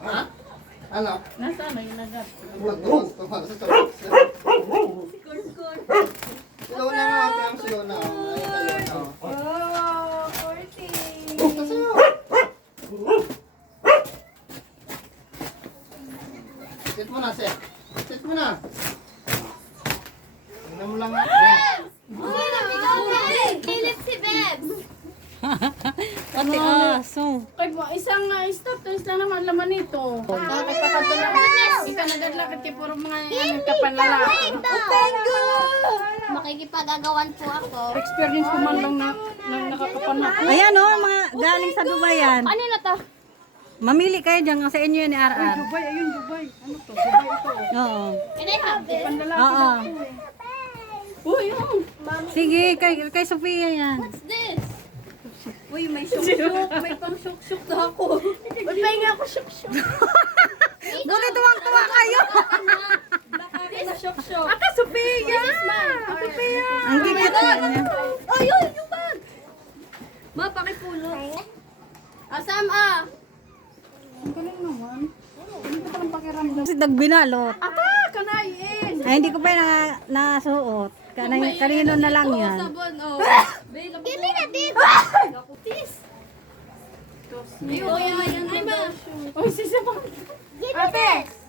Ha? Ano? Nasaan na yung nagat? Wag. Silaw na nga ate ang silaw na. Ay, tayo na. Oh, Corty. Bukta sa'yo. Sit mo na, Seth. Sit mo na. Tingnan mo lang. Kilit si Bebs. Pati aso. Kay mo, isang stop, tapos lang naman laman nito. Bakit pa ka doon? Ika nagadlakit kay puro mga kapanlalaki. Makikipagagawan po ako. Experience ko man lang na nakakapanak. Ayan o, mga galing sa Dubai yan. Ano na to? Mamili kayo dyan, sa inyo yan ni RR. Dubai, ayun Dubai. Ano to? Dubai ito. Oo. Can I have this? Panlalaki Oo. na ito eh. Uy, yun. Sige, kay Sophia yan. What's this? Uy, may syuk-syuk. May pang syuk-syuk na ako. Ba't may nga ako syuk-syuk? Buti tuwang-tuwa kayo. This is syuk-syuk. Aka, Sophia! This is mine. Sophia! Ang gigit niya. Ay, yun, yung bag. Ma, pakipulot. Asam, ah. Ang galing naman. Hindi ko palang pakiramdam. Kasi nagbinalot. Aka, kanayin. Ay, hindi ko pa yung nasuot. Kanino na lang yan. Sabon, oh. Give me the tip. This. Ayun, yan. Ay, ma. Uy, sisipang. Give me this.